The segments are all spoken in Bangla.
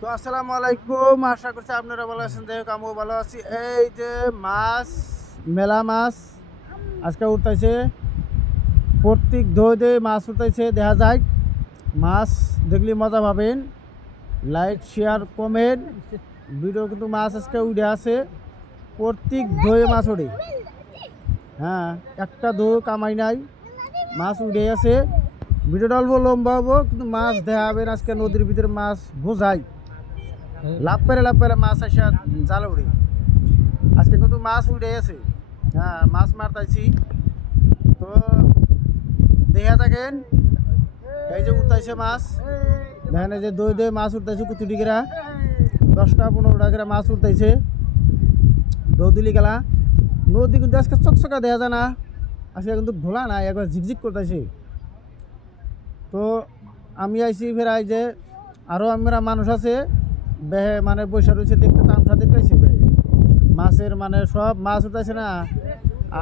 তো আসসালামু আলাইকুম, আশা করছি আপনারা ভালো আছেন। যাই হোক আমিও ভালো আছি। এই যে মাছ, মেলা মাছ আজকে উঠতেছে, প্রত্যেক দই মাছ উঠতেছে দেখা যায়। মাছ দেখলে মজা পাবেন, লাইক শেয়ার কমেন্ট। ভিডিও কিন্তু মাছ আজকে উঠে আছে, প্রত্যেক দই মাছ ওঠে। হ্যাঁ, একটা দই কামাই নাই, মাছ উঠে আছে। ভিডিওটা অল্প লম্বা হবো, কিন্তু মাছ দেখাবেন। আজকে নদীর ভিতরে মাছ বোঝাই, লাভ পেরে মাছ আসা জাল উড়ে। আজকে কিন্তু মাছ উঠে আছে। হ্যাঁ, মাছ মারতাইছি তো দেখা থাকেন। এই যে উঠতেছে মাছ, দেখেন এই যে দই মাছ উঠতেছে কুতুটি গেরা, 10টা-15টা করে মাছ উঠতেছে দৌদিলি গেলা। নদী কিন্তু আজকে চকচকা দেখা যায় না, আজকে কিন্তু ঘোলা না, একবার ঝিকঝিক করতেছে। তো আমি আইসি ফেরাই যে আরও আমরা মানুষ আছে বেহে, মানে বৈশা রয়েছে দেখতে, তামসা দেখতেছি বেহে মাছের, মানে সব মাছ উঠাইছে না।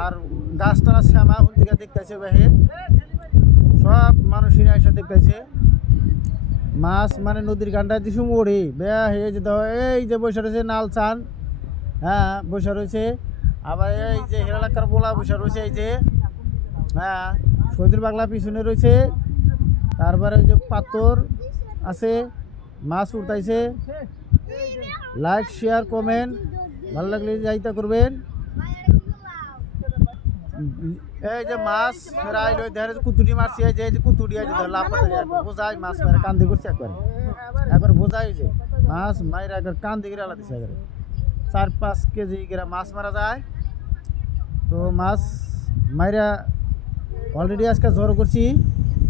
আর গাছতলা শ্যামা দিকে দেখতেছে বেহে, সব মানুষের এসে দেখতেছে মাছ। মানে নদীর গানটায় দিছু মরি বেয়া হয়ে যেতে হয়। এই যে বৈশা রয়েছে নাল চান, হ্যাঁ বৈশা রয়েছে। আবার এই যে হেরালাকার বোলা বৈশা রয়েছে, এই যে হ্যাঁ সৈদুল বাংলা পিছনে রয়েছে। তারপরে ওই যে পাথর আছে, মাছ উঠাইছে। লাইক শেয়ার কমেন্ট, ভালো লাগলে যাইতা করবেন। এই যে মাছ ফেরাই লই দেখে কুতুটি মারছি, এই যে কুতুটি আছে লাভ বোঝাই মাছ মারে কান্দি করছে একবার বোঝাই যে মাছ মাইরা একবার কান্দি করে আলা দিছে। একবারে 4-5 কেজি করে মাছ মারা যায়। তো মাছ মাইরা অলরেডি আজকে জড়ো করছি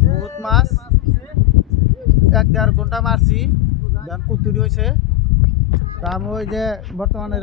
বহুত মাছ, 1-1.5 ঘন্টা মারছি, কুতুটি হয়েছে। তা আমি ওই যে বর্তমানে